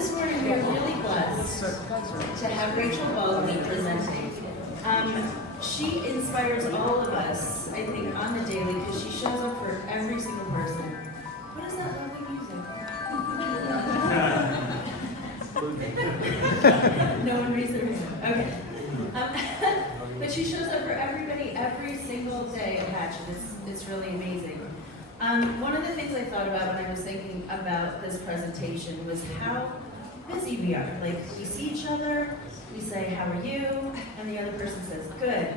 this morning we are really blessed to have Rachel Bulkley presenting. She inspires all of us, I think, on the daily because she shows up for every single person. What is that lovely music? No one raised their hand. Okay. But she shows up for everybody every single day at Hatch. It's really amazing. One of the things I thought about when I was thinking about this presentation was how busy we are. Like, we see each other, we say, how are you? And the other person says, good,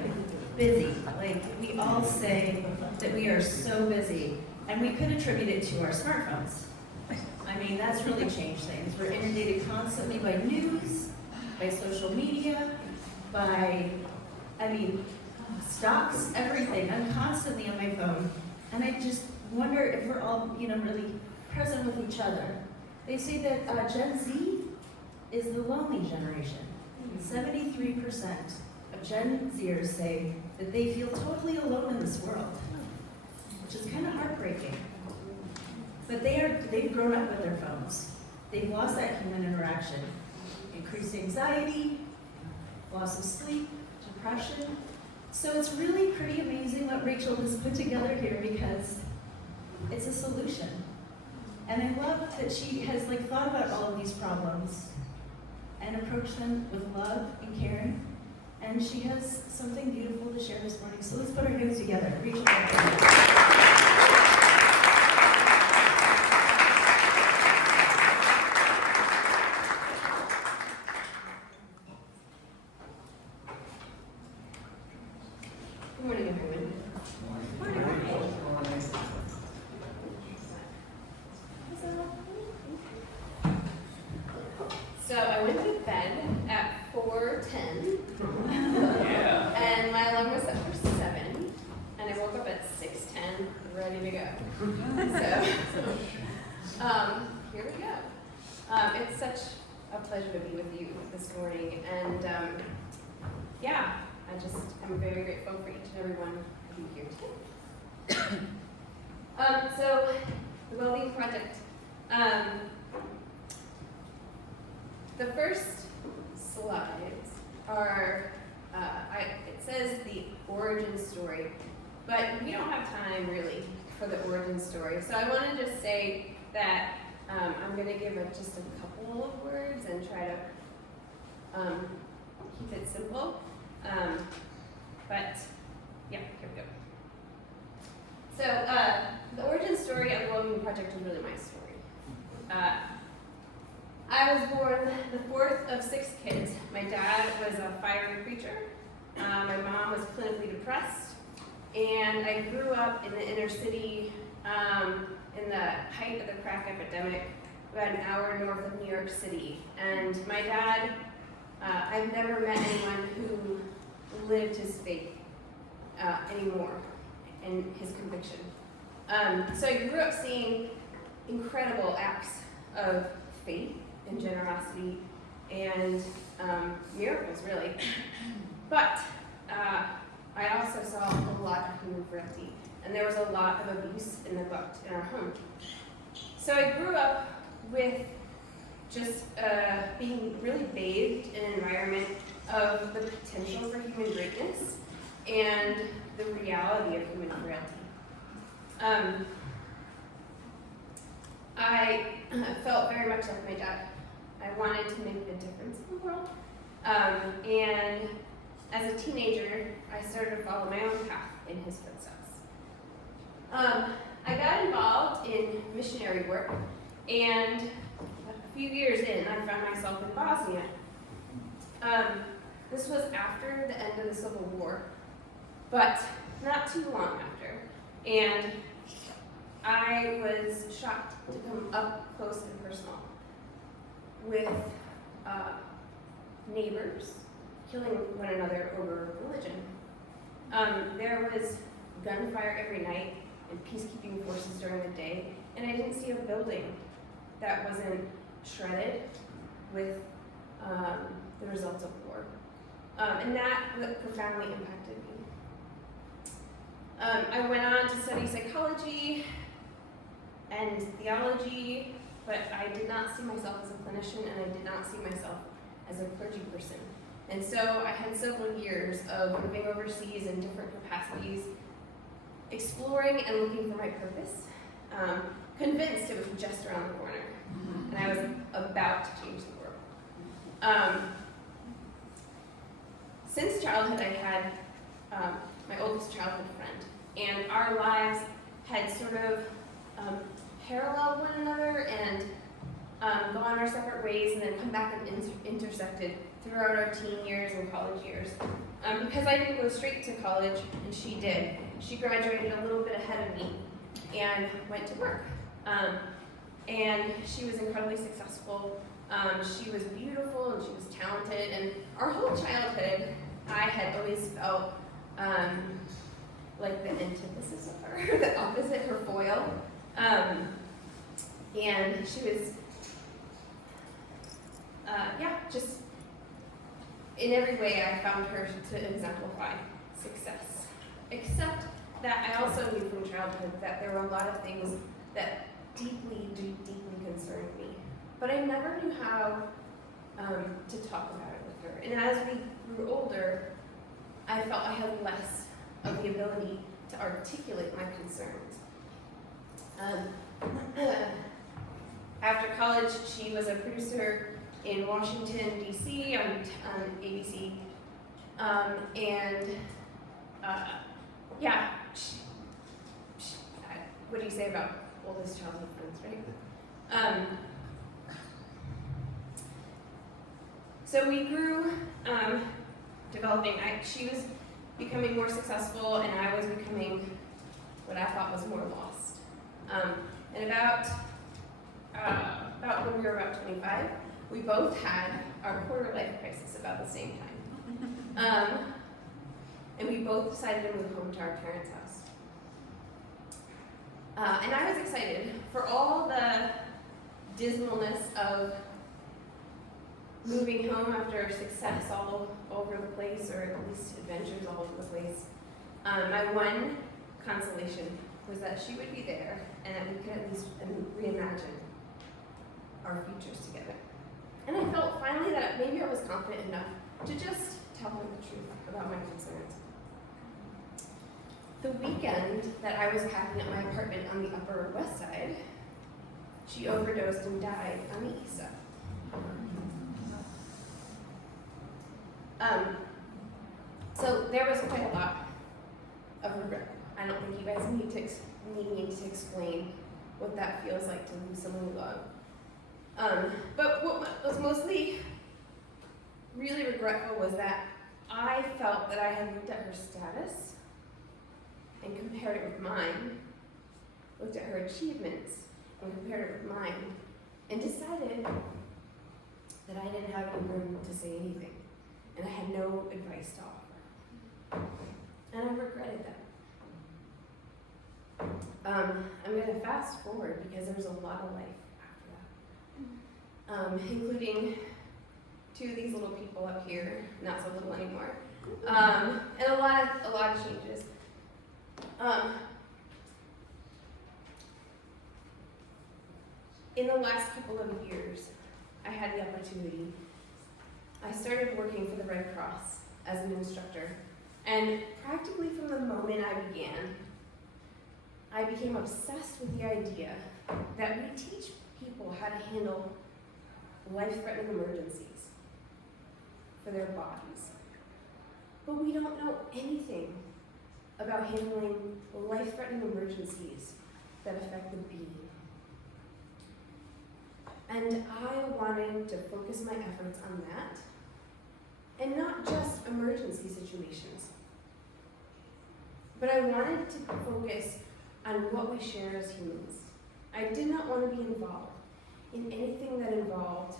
busy. Like, we all say that we are so busy. And we could attribute it to our smartphones. I mean, that's really changed things. We're inundated constantly by news, by social media, by, stocks, everything. I'm constantly on my phone. And I just wonder if we're all, really present with each other. They say that Gen Z is the lonely generation. 73% of Gen Zers say that they feel totally alone in this world, which is kind of heartbreaking. But they've grown up with their phones. They've lost that human interaction. Increased anxiety, loss of sleep, depression. So it's really pretty amazing what Rachel has put together here because it's a solution. And I love that she has thought about all of these problems and approached them with love and caring. And she has something beautiful to share this morning. So let's put our hands together. Rachel. Good morning, everyone. So I went to bed at 4:10, and my alarm was set for 7, and I woke up at 6:10, ready to go. So, here we go. It's such a pleasure to be with you this morning, and I'm very grateful for each and every one of you here today. So, the WellBeing Project. The first slides are, it says the origin story, but we don't have time really for the origin story. So I want to just say that I'm going to give just a couple of words and try to keep it simple. But yeah, here we go. So the origin story of the WellBeing Project is really my story. I was born the fourth of 6 kids. My dad was a fiery preacher. My mom was clinically depressed. And I grew up in the inner city in the height of the crack epidemic, about an hour north of New York City. And my dad, I've never met anyone who lived his faith anymore and his conviction. So I grew up seeing incredible acts of faith and generosity and miracles, really. But I also saw a lot of human frailty, and there was a lot of abuse and neglect in our home. So I grew up with just being really bathed in an environment of the potential for human greatness and the reality of human frailty. I felt very much like my dad. I wanted to make a difference in the world. And as a teenager, I started to follow my own path in his footsteps. I got involved in missionary work, and a few years in, I found myself in Bosnia. This was after the end of the Civil War, but not too long after. And I was shocked to come up close and personal with neighbors killing one another over religion. There was gunfire every night and peacekeeping forces during the day, and I didn't see a building that wasn't shredded with the results of war. And that profoundly impacted me. I went on to study psychology and theology but I did not see myself as a clinician, and I did not see myself as a clergy person. And so I had several years of moving overseas in different capacities, exploring and looking for my purpose, convinced it was just around the corner, and I was about to change the world. Since childhood, I had my oldest childhood friend, and our lives had sort of paralleled one another and gone our separate ways, and then come back and intersected throughout our teen years and college years. Because I didn't go straight to college, and she did. She graduated a little bit ahead of me and went to work. And she was incredibly successful. She was beautiful and she was talented, and our whole childhood, I had always felt like the antithesis of her, the opposite, her foil. And she was, just in every way I found her to exemplify success. Except that I also knew from childhood that there were a lot of things that deeply concerned me. But I never knew how to talk about it with her. And as we grew older, I felt I had less of the ability to articulate my concerns. After college, she was a producer in Washington, D.C. on ABC. What do you say about oldest childhood friends, right? So we grew, developing. She was becoming more successful, and I was becoming what I thought was more lost. And about when we were about 25, we both had our quarter life crisis about the same time. And we both decided to move home to our parents' house. And I was excited for all the dismalness of moving home after success all over the place, or at least adventures all over the place. My one consolation was that she would be there, and that we could at least reimagine our futures together. And I felt finally that maybe I was confident enough to just tell her the truth about my concerns. The weekend that I was packing up my apartment on the Upper West Side, she overdosed and died on the East Side. So there was quite a lot of regret. I don't think you guys need me to explain what that feels like to lose someone you love. But what was mostly really regretful was that I felt that I had looked at her status and compared it with mine, looked at her achievements and compared it with mine, and decided that I didn't have any room to say anything, and I had no advice to offer. And I regretted that. I'm going to fast forward because there was a lot of life after that, including two of these little people up here, not so little anymore, and a lot of changes. In the last couple of years, I had the opportunity. I started working for the Red Cross as an instructor, and practically from the moment I began, I became obsessed with the idea that we teach people how to handle life-threatening emergencies for their bodies. But we don't know anything about handling life-threatening emergencies that affect the being. And I wanted to focus my efforts on that, and not just emergency situations. But I wanted to focus on what we share as humans. I did not want to be involved in anything that involved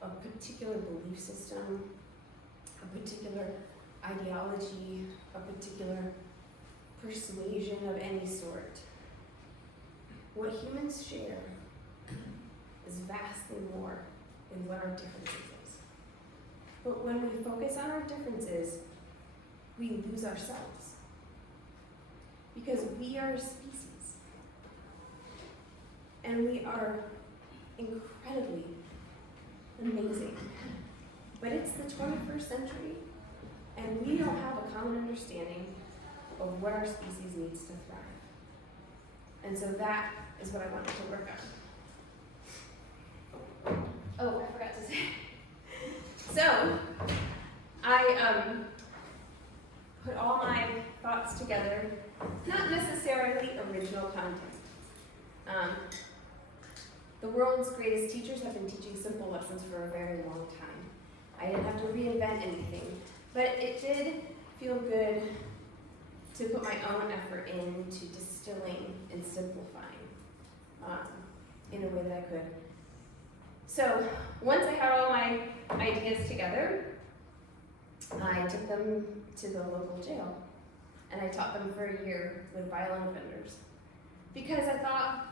a particular belief system, a particular ideology, a particular persuasion of any sort. What humans share is vastly more than what our differences is. But when we focus on our differences, we lose ourselves. Because we are a species. and we are incredibly amazing. But it's the 21st century, and we don't have a common understanding of what our species needs to thrive. And so that is what I wanted to work on. Oh, I forgot to say. So, I put all my thoughts together, not necessarily original content. The world's greatest teachers have been teaching simple lessons for a very long time. I didn't have to reinvent anything, but it did feel good to put my own effort into distilling and simplifying in a way that I could. So once I had all my ideas together, I took them to the local jail, and I taught them for a year with violent offenders. Because I thought,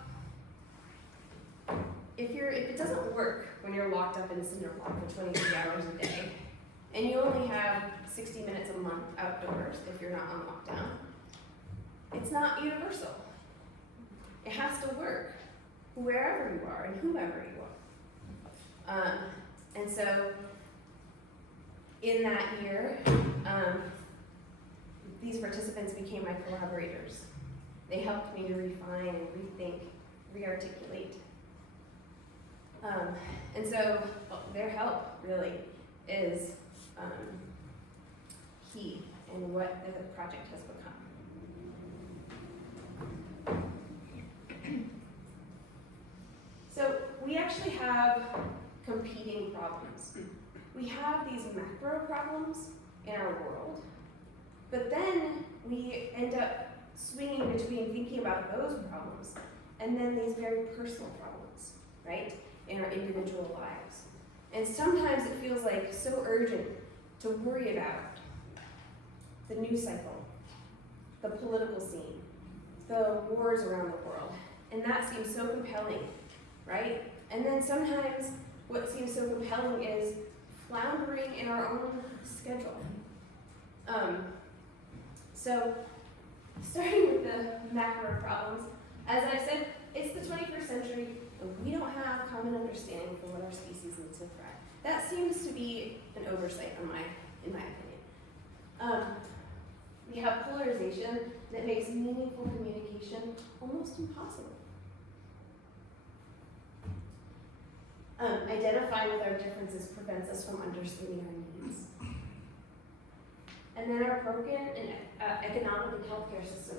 if it doesn't work when you're locked up in a cinder block for 23 hours a day, and you only have 60 minutes a month outdoors if you're not on lockdown, it's not universal. It has to work wherever you are and whomever you are. And so in that year, these participants became my collaborators. They helped me to refine and rethink, re-articulate. And so their help really is key in what the project has become. So we actually have competing problems. We have these macro problems in our world, but then we end up swinging between thinking about those problems and then these very personal problems, right, in our individual lives. And sometimes it feels like so urgent to worry about the news cycle, the political scene, the wars around the world, and that seems so compelling, right? And then sometimes what seems so compelling is floundering in our own schedule. So starting with the macro problems, as I said, it's the 21st century, and we don't have common understanding for what our species needs to thrive. That seems to be an oversight in my opinion. We have polarization that makes meaningful communication almost impossible. Identifying with our differences prevents us from understanding our needs. And then our broken and economic and healthcare system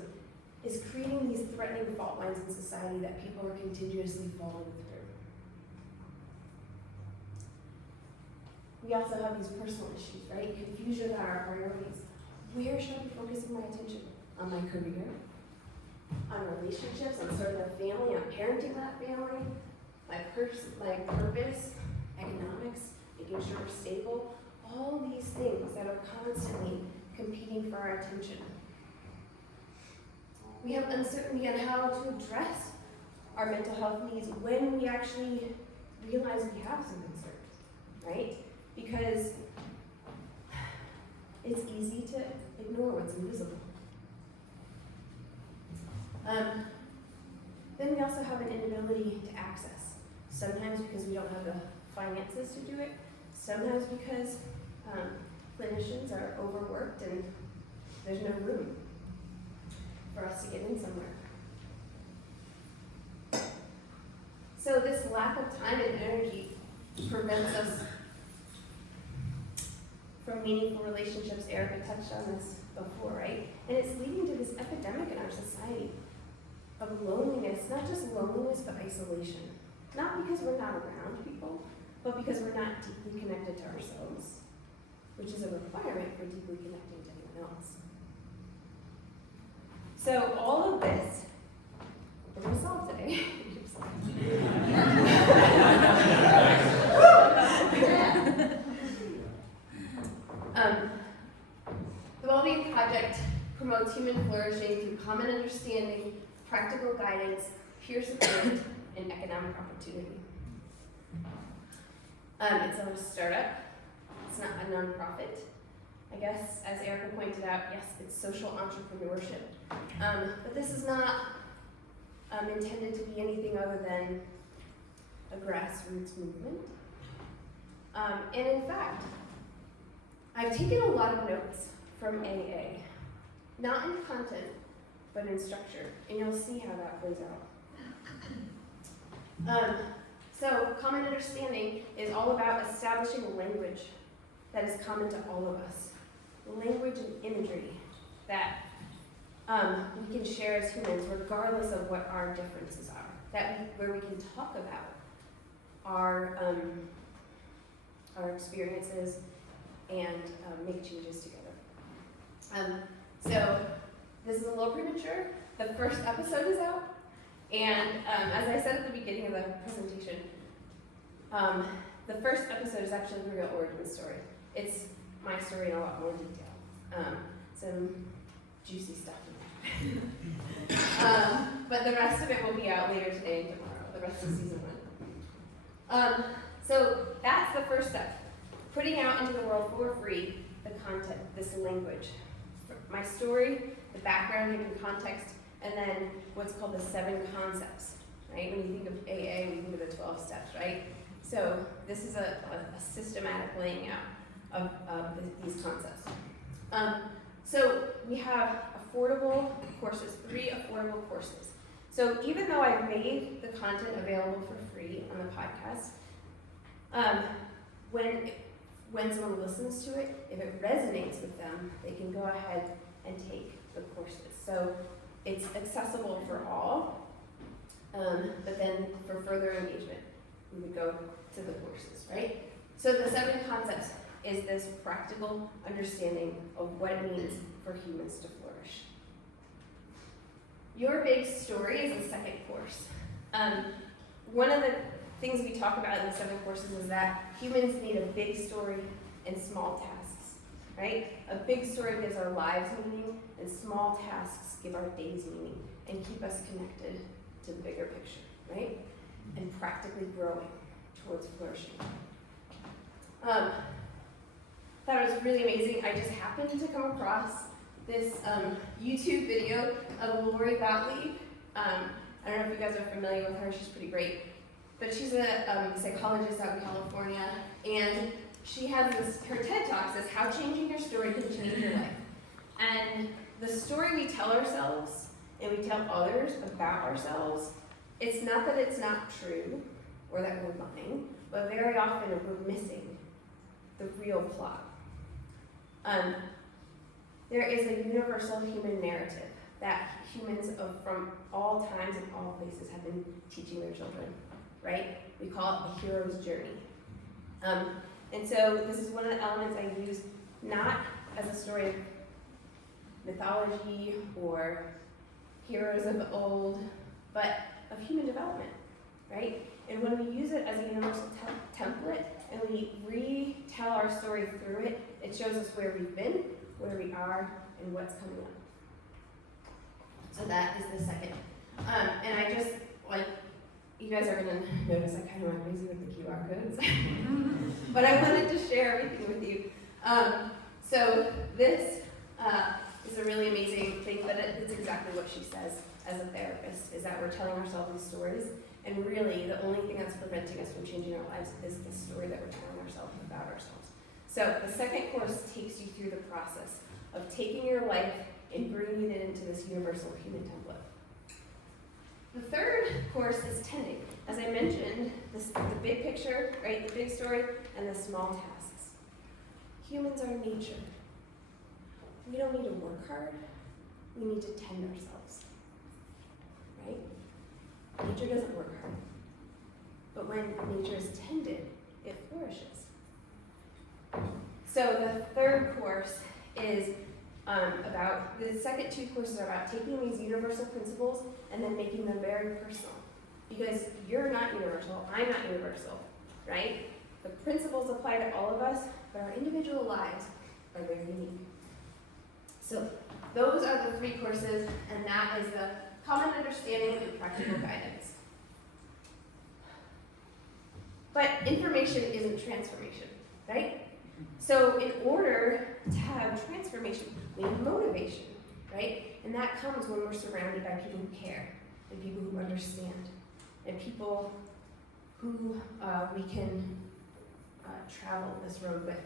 is creating these threatening fault lines in society that people are continuously falling through. We also have these personal issues, right? Confusion about our priorities. Where should I be focusing my attention? On my career? On relationships? On starting a family? On parenting that family? My purpose? Economics? Making sure we're stable? All these things that are constantly competing for our attention. We have uncertainty on how to address our mental health needs when we actually realize we have some concerns, right? Because it's easy to ignore what's invisible. Then we also have an inability to access. Sometimes because we don't have the finances to do it, sometimes because clinicians are overworked and there's no room for us to get in somewhere. So this lack of time and energy prevents us from meaningful relationships. Erica touched on this before, right? And it's leading to this epidemic in our society of loneliness, not just loneliness, but isolation. Not because we're not around people, but because we're not deeply connected to ourselves, which is a requirement for deeply connecting to anyone else. So all of this, we're going to solve today. The WellBeing Project promotes human flourishing through common understanding, practical guidance, peer support, and economic opportunity. It's a startup. It's not a nonprofit. I guess, as Erica pointed out, yes, it's social entrepreneurship. But this is not intended to be anything other than a grassroots movement. And in fact, I've taken a lot of notes from AA, not in content, but in structure, and you'll see how that plays out. So common understanding is all about establishing a language that is common to all of us. Language and imagery that we can share as humans regardless of what our differences are. Where we can talk about our experiences and make changes together. So this is a little premature. The first episode is out. And as I said at the beginning of the presentation, the first episode is actually the real origin story. It's my story in a lot more detail. Some juicy stuff in there. But the rest of it will be out later today and tomorrow, the rest of season 1. So that's the first step. Putting out into the world for free the content, this language. My story, the background, giving context, and then what's called the 7 concepts, right? When you think of AA, we think of the 12 steps, right? So this is a systematic laying out of these concepts. So we have affordable courses, 3 affordable courses. So even though I've made the content available for free on the podcast, when someone listens to it, if it resonates with them, they can go ahead and take the courses. So it's accessible for all, but then for further engagement, we would go to the courses, right? So the 7 concepts is this practical understanding of what it means for humans to flourish. Your Big Story is the second course. One of the things we talk about in the 7 courses is that humans need a big story and small tasks, right? A big story gives our lives meaning, and small tasks give our days meaning and keep us connected to the bigger picture, right? And practically growing towards flourishing. That was really amazing. I just happened to come across this YouTube video of Lori Gottlieb. I don't know if you guys are familiar with her. She's pretty great. But she's a psychologist out in California, and she has this, her TED Talk says, how changing your story can change your life. And the story we tell ourselves, and we tell others about ourselves, it's not that it's not true, or that we're lying, but very often we're missing the real plot. There is a universal human narrative that humans from all times and all places have been teaching their children, right? We call it the hero's journey. And so this is one of the elements I use not as a story of mythology or heroes of old, but of human development, right? And when we use it as a universal template and we retell our story through it, it shows us where we've been, where we are, and what's coming up. So that is the second. And I just, you guys are gonna notice I kind of went crazy with the QR codes. But I wanted to share everything with you. So this is a really amazing thing, but it's exactly what she says as a therapist, is that we're telling ourselves these stories, and really the only thing that's preventing us from changing our lives is the story that we're telling ourselves about ourselves. So the second course takes you through the process of taking your life and bringing it into this universal human template. The third course is tending. As I mentioned, the big picture, right, the big story, and the small tasks. Humans are nature. We don't need to work hard. We need to tend ourselves, right? Nature doesn't work hard. But when nature is tended, it flourishes. So the third course is about, the second 2 courses are about taking these universal principles and then making them very personal. Because you're not universal, I'm not universal, right? The principles apply to all of us, but our individual lives are very unique. So those are the 3 courses, and that is the common understanding and practical guidance. But information isn't transformation, right? So in order to have transformation, we need motivation, right? And that comes when we're surrounded by people who care. and people who understand, and people who we can travel this road with.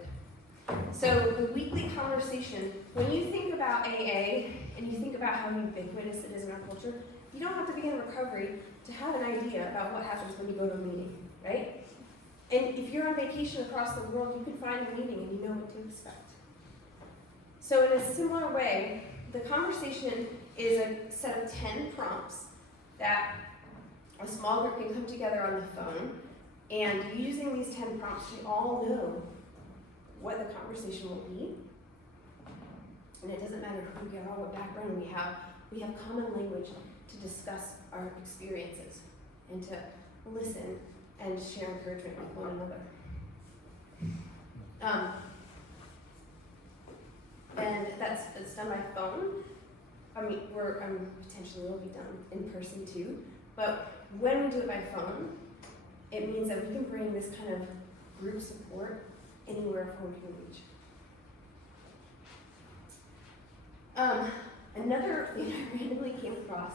So the weekly conversation, when you think about AA and you think about how ubiquitous it is in our culture, you don't have to be in recovery to have an idea about what happens when you go to a meeting, right? And if you're on vacation across the world, you can find a meeting and you know what to expect. So in a similar way, the conversation is a set of 10 prompts that a small group can come together on the phone, and using these 10 prompts, we all know what the conversation will be. And it doesn't matter who we are, what background we have common language to discuss our experiences and to listen and share encouragement with one another. And that's done by phone. I mean, potentially will be done in person too, but when we do it by phone, it means that we can bring this kind of group support anywhere a phone can reach. Another thing I randomly came across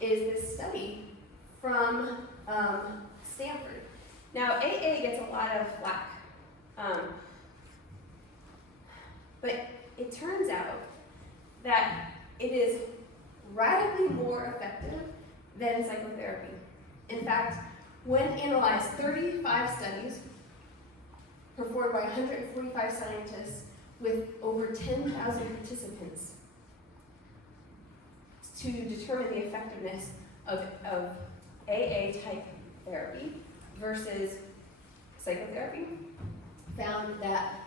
is this study from Stanford. Now, AA gets a lot of flack, but it turns out that it is radically more effective than psychotherapy. In fact, when analyzed, 35 studies performed by 145 scientists with over 10,000 participants to determine the effectiveness of AA type therapy versus psychotherapy, found that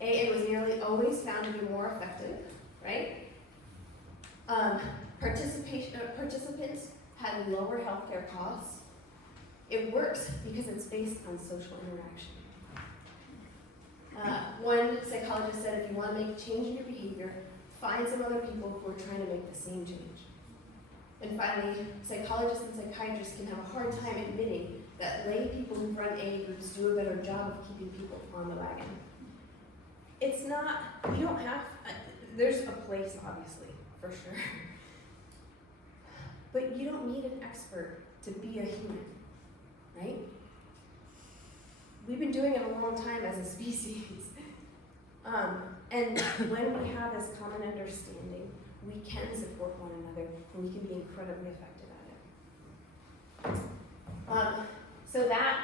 AA was nearly always found to be more effective, right? Participants had lower healthcare costs. It works because it's based on social interaction. One psychologist said, if you want to make a change in your behavior, find some other people who are trying to make the same change. And finally, psychologists and psychiatrists can have a hard time admitting that lay people who run AA groups do a better job of keeping people on the wagon. It's not, you don't have, there's a place, obviously, for sure. But you don't need an expert to be a human, right? We've been doing it a long time as a species. And when we have this common understanding, we can support one another and we can be incredibly effective at it. So that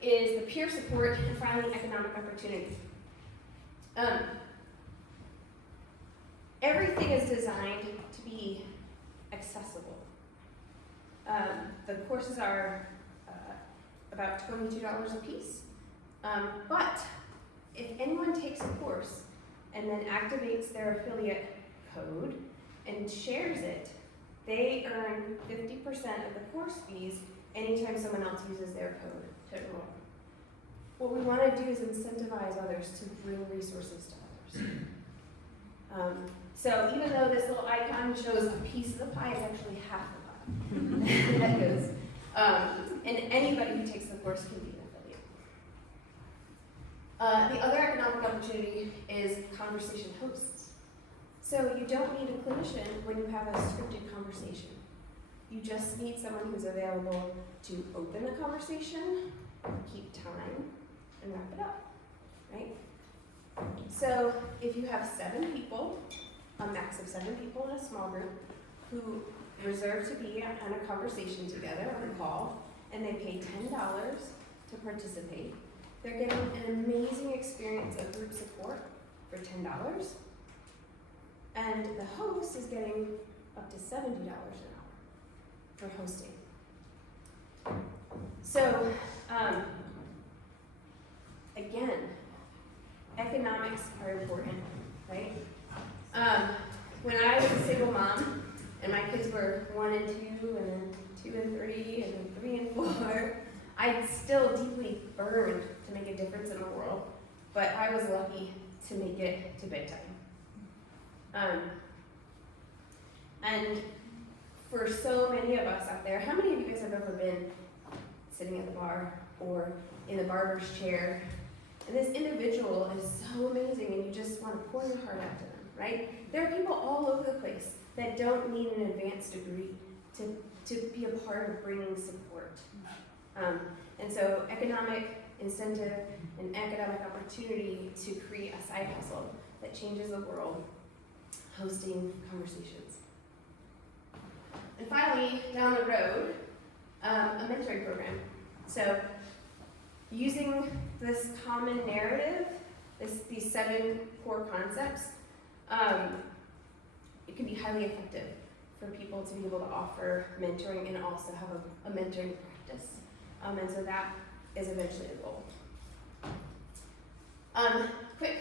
is the peer support and finally economic opportunity. Everything is designed to be accessible. The courses are about $22 a piece. But if anyone takes a course and then activates their affiliate code and shares it, they earn 50% of the course fees anytime someone else uses their code to enroll. What we want to do is incentivize others to bring resources to others. So even though this little icon shows a piece of the pie, it's actually half the pie that goes. And anybody who takes the course can be an affiliate. The other economic opportunity is conversation hosts. So you don't need a clinician when you have a scripted conversation. You just need someone who's available to open the conversation, keep time, and wrap it up, right? So if you have 7 people, a max of 7 people in a small group, who reserve to be on a conversation together on a call, and they pay $10 to participate, they're getting an amazing experience of group support for $10, and the host is getting up to $70 an hour for hosting. So, again, economics are important, right? When I was a single mom, and my kids were 1 and 2, and then 2 and 3, and then 3 and 4, I still deeply burned to make a difference in the world, but I was lucky to make it to bedtime. And for so many of us out there, how many of you guys have ever been sitting at the bar or in the barber's chair, and this individual is so amazing and you just want to pour your heart out to them, right? There are people all over the place that don't need an advanced degree to be a part of bringing support. And so economic incentive and economic opportunity to create a side hustle that changes the world, hosting conversations. And finally, down the road, a mentoring program. So using this common narrative, these 7 core concepts, it can be highly effective for people to be able to offer mentoring and also have a mentoring practice. And so that is eventually a goal. Quick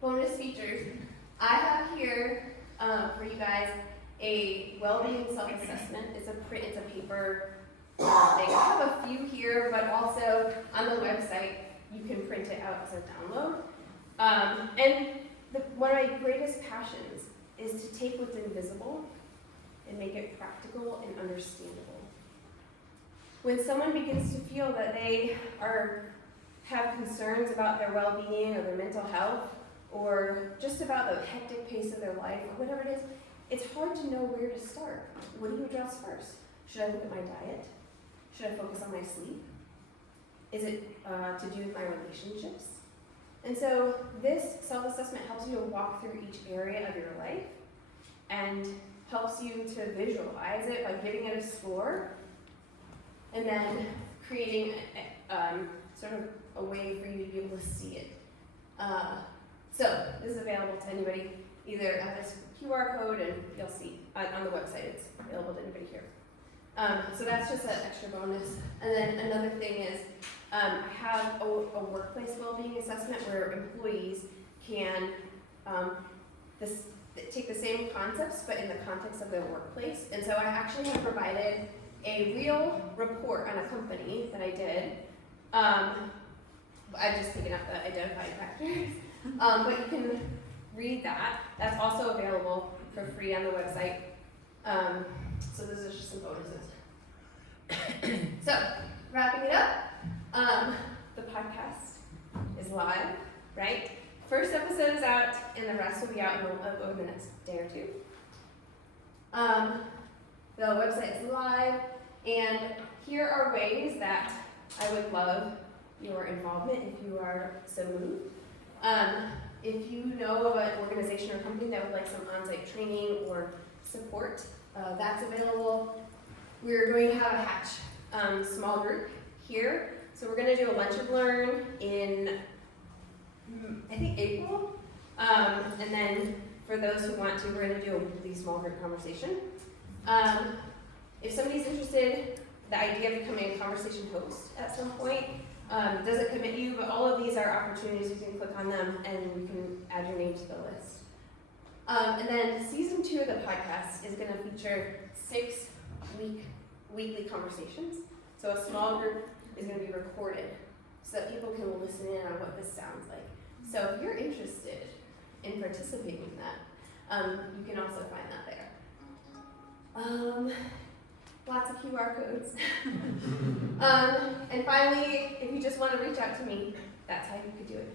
bonus features. I have here for you guys a well-being self-assessment. It's a paper thing. I have a few here, but also on the website you can print it out as a download. And one of my greatest passions is to take what's invisible and make it practical and understandable. When someone begins to feel that they have concerns about their well-being or their mental health, or just about the hectic pace of their life, or whatever it is, it's hard to know where to start. What do you address first? Should I look at my diet? Should I focus on my sleep? Is it to do with my relationships? And so this self-assessment helps you to walk through each area of your life and helps you to visualize it by giving it a score and then creating sort of a way for you to be able to see it. So this is available to anybody, either at this QR code, and you'll see on the website it's available to anybody here. So that's just an extra bonus. And then another thing is I have a workplace well-being assessment where employees can take the same concepts but in the context of their workplace. And so I actually have provided a real report on a company that I did. I've just taken out the identifying factors. But you can read that. That's also available for free on the website. So those are just some bonuses. So, wrapping it up, the podcast is live, right? First episode is out, and the rest will be out over the next day or two. The website is live, and here are ways that I would love your involvement if you are so moved. If you know of an organization or company that would like some on-site training or support, that's available. We're going to have a Hatch small group here. So we're going to do a lunch and learn in, I think, April. And then for those who want to, we're going to do a weekly small group conversation. If somebody's interested, the idea of becoming a conversation host at some point, doesn't commit you, but all of these are opportunities. You can click on them and you can add your name to the list. And then season 2 of the podcast is going to feature 6 weekly conversations. So a small group is going to be recorded so that people can listen in on what this sounds like. So if you're interested in participating in that, you can also find that there. Lots of QR codes. And finally, if you just want to reach out to me, that's how you could do it.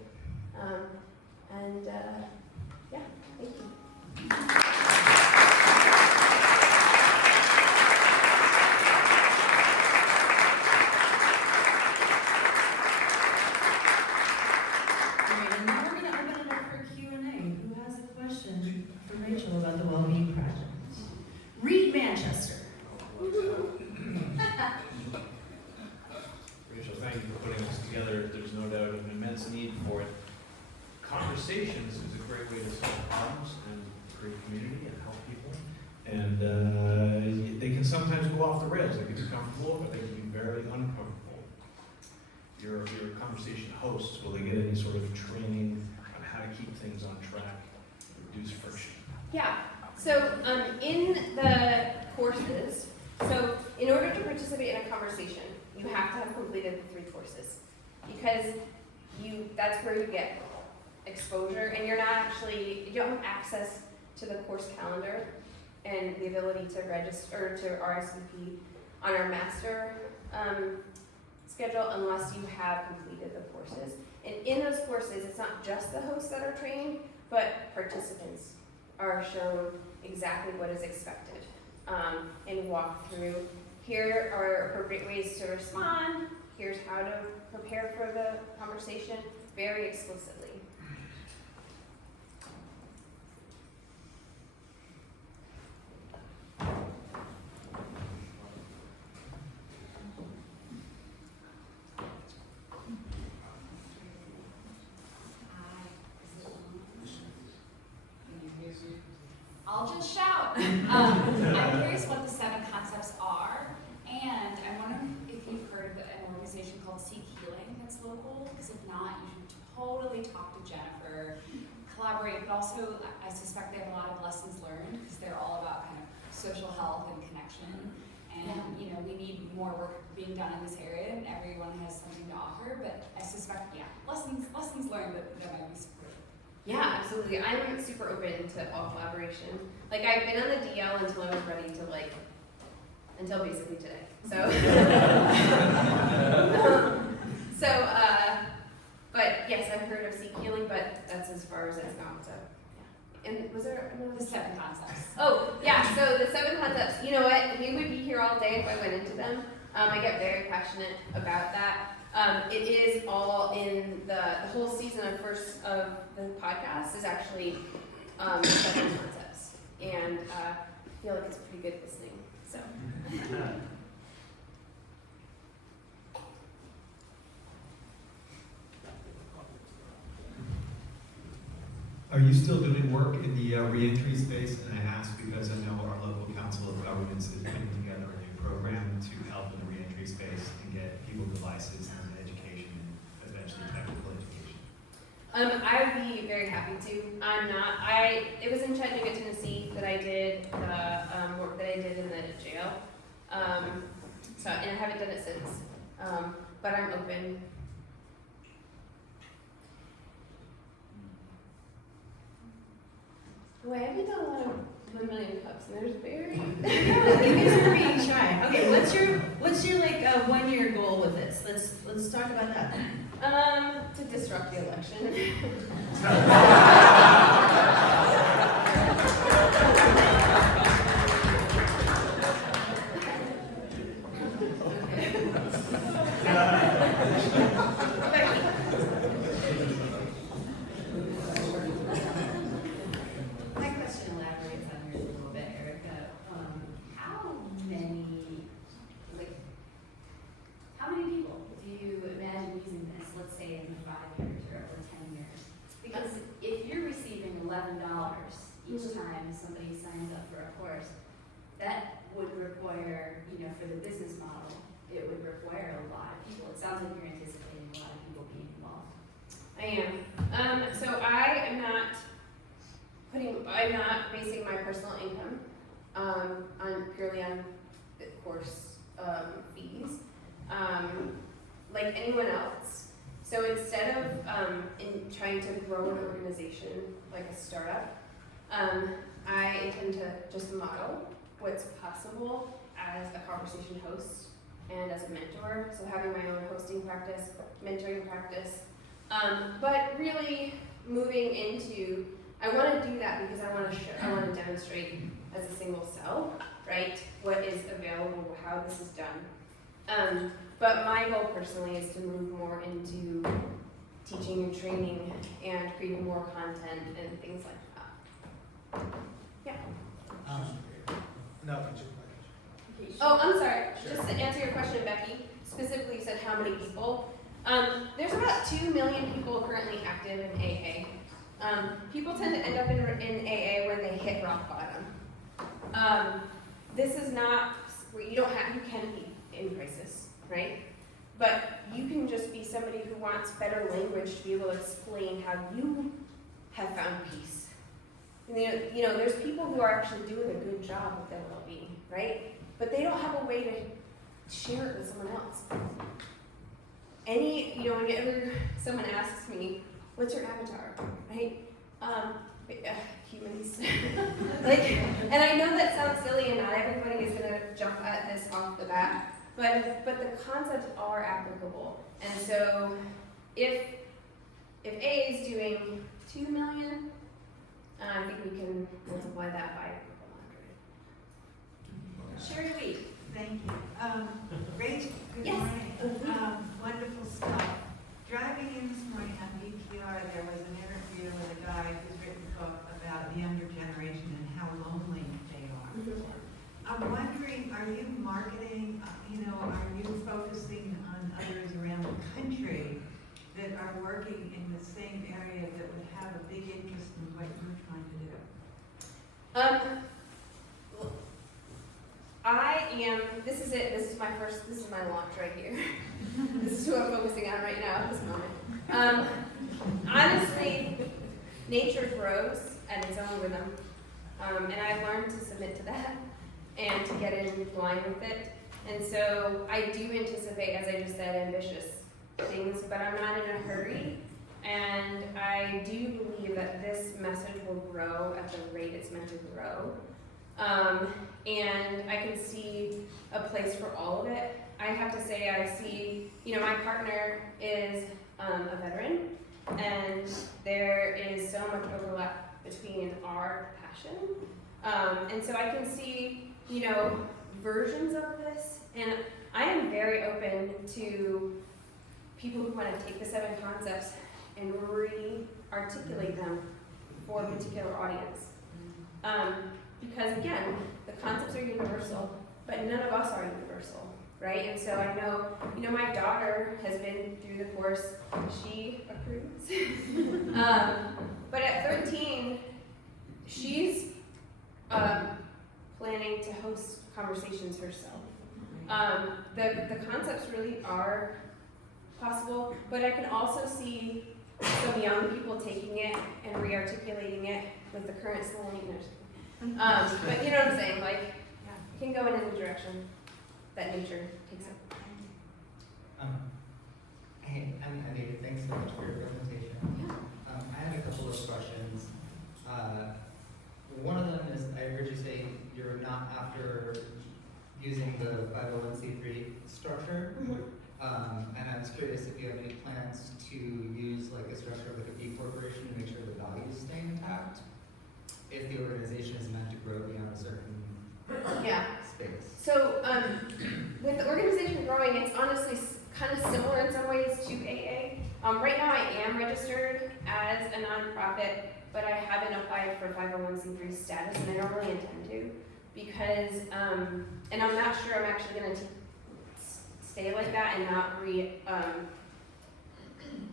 Yeah, thank you. Great, and now we're going to open it up for Q&A. Who has a question for Rachel about the WellBeing Project? Reed Manchester. Rachel, thank you for putting this together. There's no doubt an immense need for it. Conversations is a great way to solve problems and create community and help people. And they can sometimes go off the rails. They can be comfortable, but they can be very uncomfortable. Your conversation hosts, will they get any sort of training on how to keep things on track, reduce friction? Yeah, so in the courses, so in order to participate in a conversation, you have to have completed the 3 courses because that's where you get exposure, and you don't have access to the course calendar and the ability to register or to RSVP on our master schedule unless you have completed the courses. And in those courses, it's not just the hosts that are trained, but participants are shown exactly what is expected. and walk through, here are appropriate ways to respond, here's how to prepare for the conversation, very explicitly. I'll just shout. I'm curious what the 7 concepts are, and I'm wondering if you've heard of an organization called Seek Healing that's local, because if not, you should totally talk to Jennifer, collaborate, but also I suspect they have a lot of lessons learned, because they're all about kind of social health and connection, and you know, we need more work being done in this area, and everyone has something to offer, but I suspect, lessons learned that might be supportive. Yeah, absolutely. I'm super open to all collaboration. Like, I've been on the DL until I was ready to, like, until basically today. So, but yes, I've heard of Seek Healing, but that's as far as it's gone. So, yeah. And was there another? The 7 concepts. Oh, yeah. So the 7 concepts. You know what? We would be here all day if I went into them. I get very passionate about that. It is all in the whole season of the podcast is actually 7 concepts, and I feel like it's pretty good listening. So. Are you still doing work in the reentry space? And I ask because I know our local council of governments is putting together a new program to help in the reentry space and get people devices and education and eventually technical education. I'd be very happy to. It was in Chattanooga, Tennessee that I did the work that I did in the jail. And I haven't done it since. But I'm open. Boy, I haven't done a lot of 1 million cups, and there's very. You guys are being shy. Okay, what's your like 1-year goal with this? Let's talk about that. To disrupt the election. My question elaborates on yours a little bit, Erica. How many people do you imagine using this, let's say in 5 years or over 10 years? Because if you're receiving $11 each time somebody signs up for a course, that would require, for the business model, it would require a lot of people. It sounds like you're anticipating a lot of people being involved. I am. So I'm not basing my personal income purely on the course fees, like anyone else. So instead of in trying to grow an organization like a startup, I intend to just model what's possible as a conversation host and as a mentor. So having my own hosting practice, mentoring practice, but really moving into, I want to do that because I want to demonstrate as a single cell, right, what is available, how this is done. But my goal personally is to move more into teaching and training and creating more content and things like that. Yeah. No, it's your question. Oh, I'm sorry. Sure. Just to answer your question, Becky, specifically you said how many people. There's about 2 million people currently active in AA. People tend to end up in AA when they hit rock bottom. This is not where you can be in crisis, right? But you can just be somebody who wants better language to be able to explain how you have found peace. There's people who are actually doing a good job with their well-being, right? But they don't have a way to share it with someone else. Whenever someone asks me, what's your avatar, right? Humans. And I know that sounds silly and not everybody is gonna jump at this off the bat, but the concepts are applicable. And so if A is doing 2 million, I think we can multiply that by a couple hundred. are you marketing, are you focusing on others around the country that are working in the same area that would have a big interest in what you're trying to do? This is it, this is my launch right here. This is who I'm focusing on right now at this moment. Honestly, nature grows at its own rhythm. And I've learned to submit to that and to get in line with it. And so I do anticipate, as I just said, ambitious things, but I'm not in a hurry. And I do believe that this message will grow at the rate it's meant to grow. And I can see a place for all of it. I have to say, I see, my partner is a veteran, and there is so much overlap between our passion. And so I can see, versions of this, and I am very open to people who want to take the 7 concepts and re-articulate them for a particular audience. Because again, the concepts are universal, but none of us are universal, right? And so I know, my daughter has been through the course, she approves. But at 13, she's planning to host conversations herself. The concepts really are possible, but I can also see some young people taking it and re-articulating it with the current slantiness. But you know what I'm saying, like, it can go in any direction that nature takes it. Hey, I'm Andy. Thanks so much for your presentation. I have a couple of questions. One of them is, I heard you say you're not after using the 501c3 structure. And I was curious if you have any plans to use like a structure like a B corporation to make sure the values stay intact if the organization is meant to grow beyond a certain space. So with the organization growing, it's honestly kind of similar in some ways to AA. Right now I am registered as a nonprofit, but I haven't applied for 501c3 status, and I don't really intend to, because, and I'm not sure I'm actually going to stay like that and not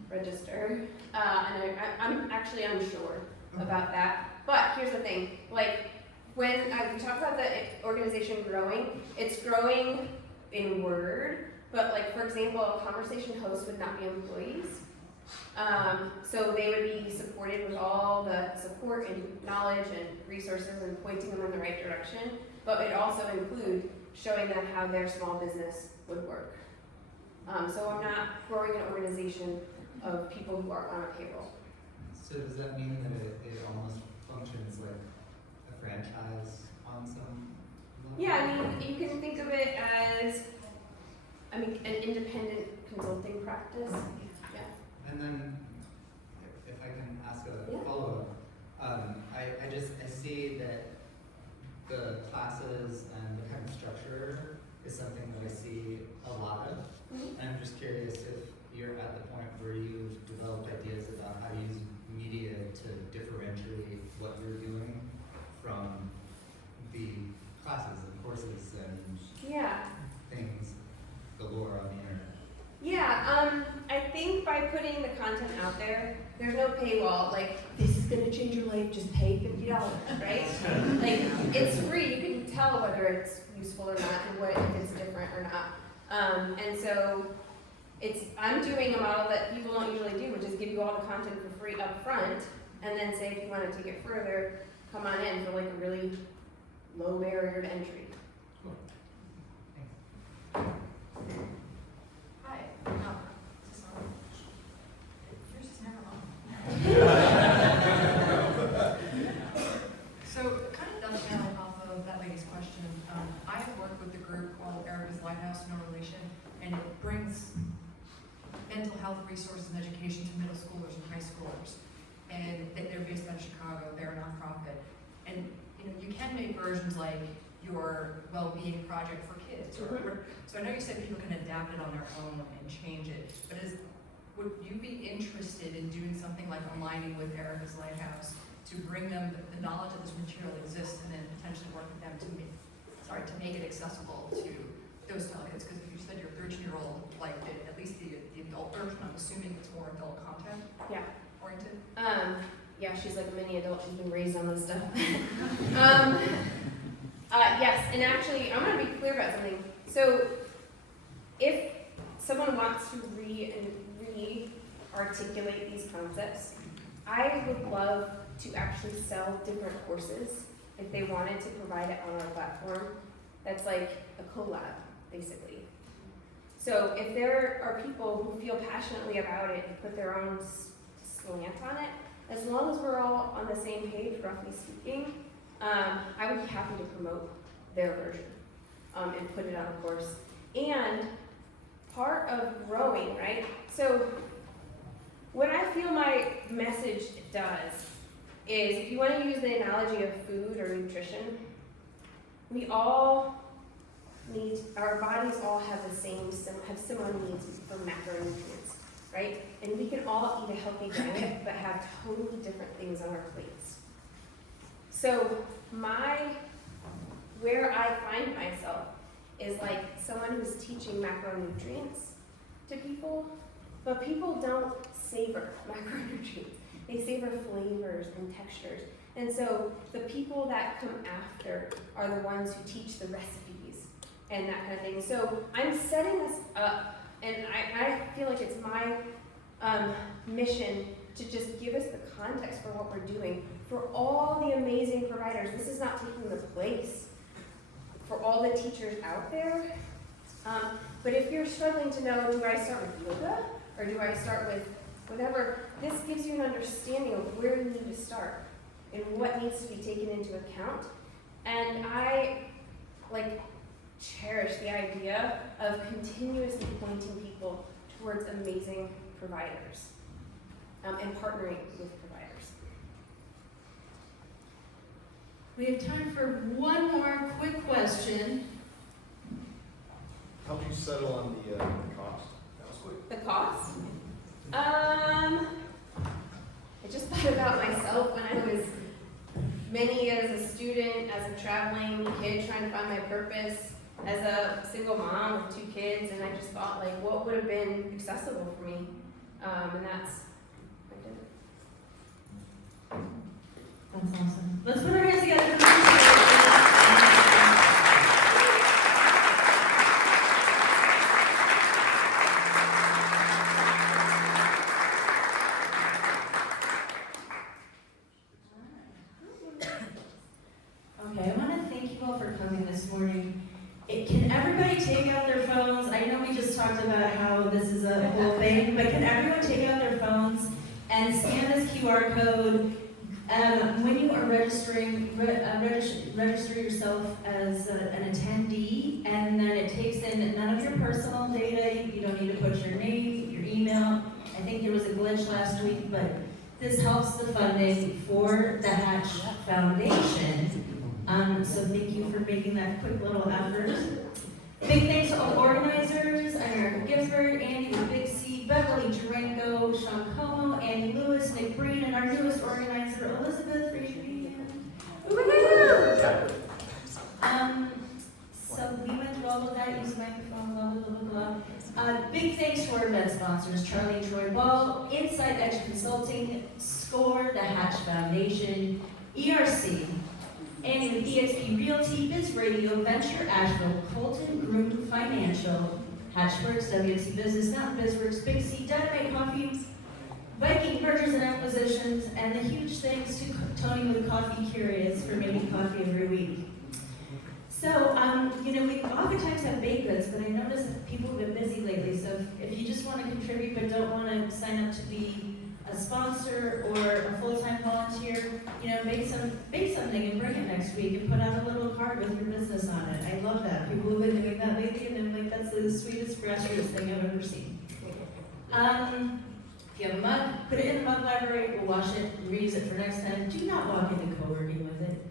register. And I'm actually unsure about that. But here's the thing, like, when we talk about the organization growing, it's growing in word, but like, for example, a conversation host would not be employees. So they would be supported with all the support and knowledge and resources and pointing them in the right direction, but it also include showing them how their small business would work. So I'm not growing an organization of people who are on a payroll. So does that mean that it almost functions like a franchise on some level? Yeah, I mean, you can think of it as, an independent consulting practice. Yeah. And then, if I can ask a follow-up, I see that the classes and the kind of structure is something that I see a lot of. Mm-hmm. And I'm just curious if you're at the point where you've developed ideas about how to use media to differentiate what you're doing from the classes and courses and things galore on the internet. Yeah, I think by putting the content out there, there's no paywall, like, this is gonna change your life, just pay $50, right? Like, it's free, you can tell whether it's useful or not, and if it's different or not. And so, I'm doing a model that people don't usually do, which is give you all the content for free up front, and then say if you wanna take it further, come on in for like a really low barrier to entry. Cool. Thanks. Hi. Is this on? Yours is never on. So, kind of dovetailing off of that lady's question, I have worked with the group called Erica's Lighthouse, No Relation, and it brings mental health resources and education to middle schoolers and high schoolers. And they're based out of Chicago, they're a nonprofit. And you can make versions like your WellBeing Project for kids. So I know you said people can adapt it on their own and change it, but would you be interested in doing something like aligning with Erica's Lighthouse to bring them the knowledge that this material exists and then potentially work with them to to make it accessible to those type of kids? Because if you said your 13-year-old liked it, at least the adult version, I'm assuming it's more adult content Yeah. oriented. Yeah, she's like a mini adult. She's been raised on this stuff. Yes, and actually, I'm going to be clear about something. So, if someone wants to re-articulate these concepts, I would love to actually sell different courses if they wanted to provide it on our platform. That's like a collab, basically. So, if there are people who feel passionately about it and put their own slant on it, as long as we're all on the same page, roughly speaking, I would be happy to promote their version and put it on a course. And part of growing, right? So what I feel my message does is, if you want to use the analogy of food or nutrition, we all need, our bodies all have have similar needs for macronutrients, right? And we can all eat a healthy diet, but have totally different things on our plates. So where I find myself is like someone who's teaching macronutrients to people, but people don't savor macronutrients. They savor flavors and textures. And so the people that come after are the ones who teach the recipes and that kind of thing. So I'm setting us up, and I feel like it's my mission to just give us the context for what we're doing. For all the amazing providers, this is not taking the place for all the teachers out there. But if you're struggling to know, do I start with yoga or do I start with whatever, this gives you an understanding of where you need to start and what needs to be taken into account. And I cherish the idea of continuously pointing people towards amazing providers and partnering with providers. We have time for one more quick question. How'd you settle on the cost? The cost? I just thought about myself when I was many as a student, as a traveling kid trying to find my purpose, as a single mom with 2 kids, and I just thought, like, what would have been accessible for me? And that's, I did it. That's awesome. Let's put our hands together for Okay, I want to thank you all for coming this morning. Can everybody take out their phones? I know we just talked about how this is a whole thing, but can everyone take out their phones and scan this QR code? When you are registering, register yourself as an attendee, and then it takes in none of your personal data. You don't need to put your name, your email. I think there was a glitch last week, but this helps the funding for the Hatch Foundation. So thank you for making that quick little effort. Big thanks to all organizers, Erica Gifford, Andy with Big C, Beverly Durango, Sean Como, Annie Lewis, Nick Breen, and our newest organizer, Elizabeth Friedman. So we went through all of that, use microphone, blah, blah, blah, blah. Big thanks to our event sponsors, Charlie and Troy Ball, Inside Edge Consulting, SCORE, the Hatch Foundation, ERC, Annie with EXP Realty, Biz Radio, Venture Asheville, Colton Groom Financial, Hatchworks, WT Business, Not BizWorks, Big C, Dynamite Coffee, Viking Mergers and Acquisitions, and the huge thanks to Tony with Coffee Curious for making coffee every week. So, we oftentimes have baked goods, but I noticed that people have been busy lately, so if you just want to contribute but don't want to sign up to be a sponsor or a full-time volunteer, make something and bring it next week and put out a little card with your business on it. I love that. People have been doing that lately, and I'm like, that's the sweetest grassroots thing I've ever seen. If you have a mug, put it in the mug library, we'll wash it, reuse it for next time. Do not walk into co-working with it.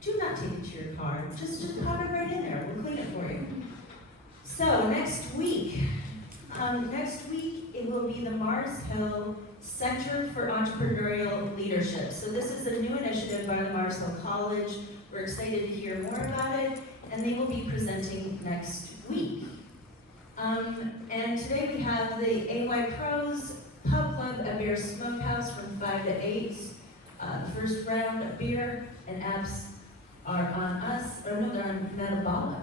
Do not take it to your car. Just pop it right in there. We'll clean it for you. So next week it will be the Mars Hill Center for Entrepreneurial Leadership. So this is a new initiative by the Mars Hill College. We're excited to hear more about it. And and they will be presenting next week. And today we have the AY Pros Pub Club at Bear Smokehouse from 5 to 8. The first round of beer and apps are on us, or no, they're on Metabolic.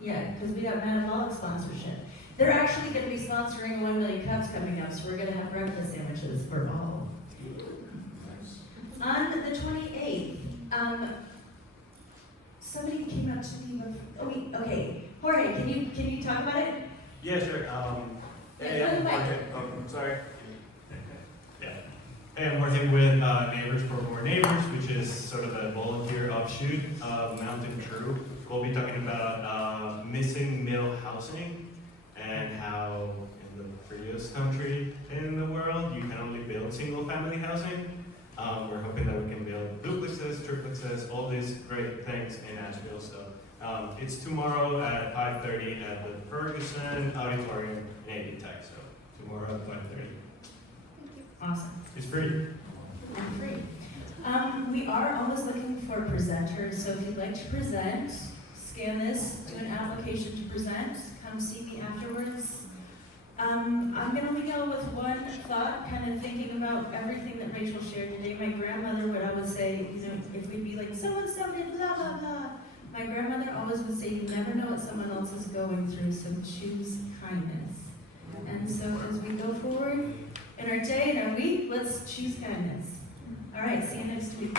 Yeah, because we got Metabolic sponsorship. They're actually going to be sponsoring 1 million cups coming up, so we're going to have breakfast sandwiches for all. On the 28th, somebody came up to me before, okay, Jorge, can you talk about it? Yeah, sure. Hey, I'm Jorge. I'm sorry. Yeah. Hey, I'm working with Neighbors for More Neighbors, which is sort of a volunteer offshoot of Mountain True. We'll be talking about missing middle housing and how in the freest country in the world you can only build single-family housing. We're hoping that we can build duplexes, triplexes, all these great things in Asheville. So it's tomorrow at 5:30 at the Ferguson Auditorium in AD Tech. So tomorrow at 5:30. Awesome. It's free. And free. We are always looking for presenters, so if you'd like to present, scan this, do an application to present, come see me afterwards. I'm going to go with one thought, kind of thinking about everything that Rachel shared today. My grandmother would always say, you know, if we'd be like, so-and-so did blah, blah, blah. My grandmother always would say, you never know what someone else is going through, so choose kindness. And so as we go forward in our day and our week, let's choose kindness. All right, see you next week.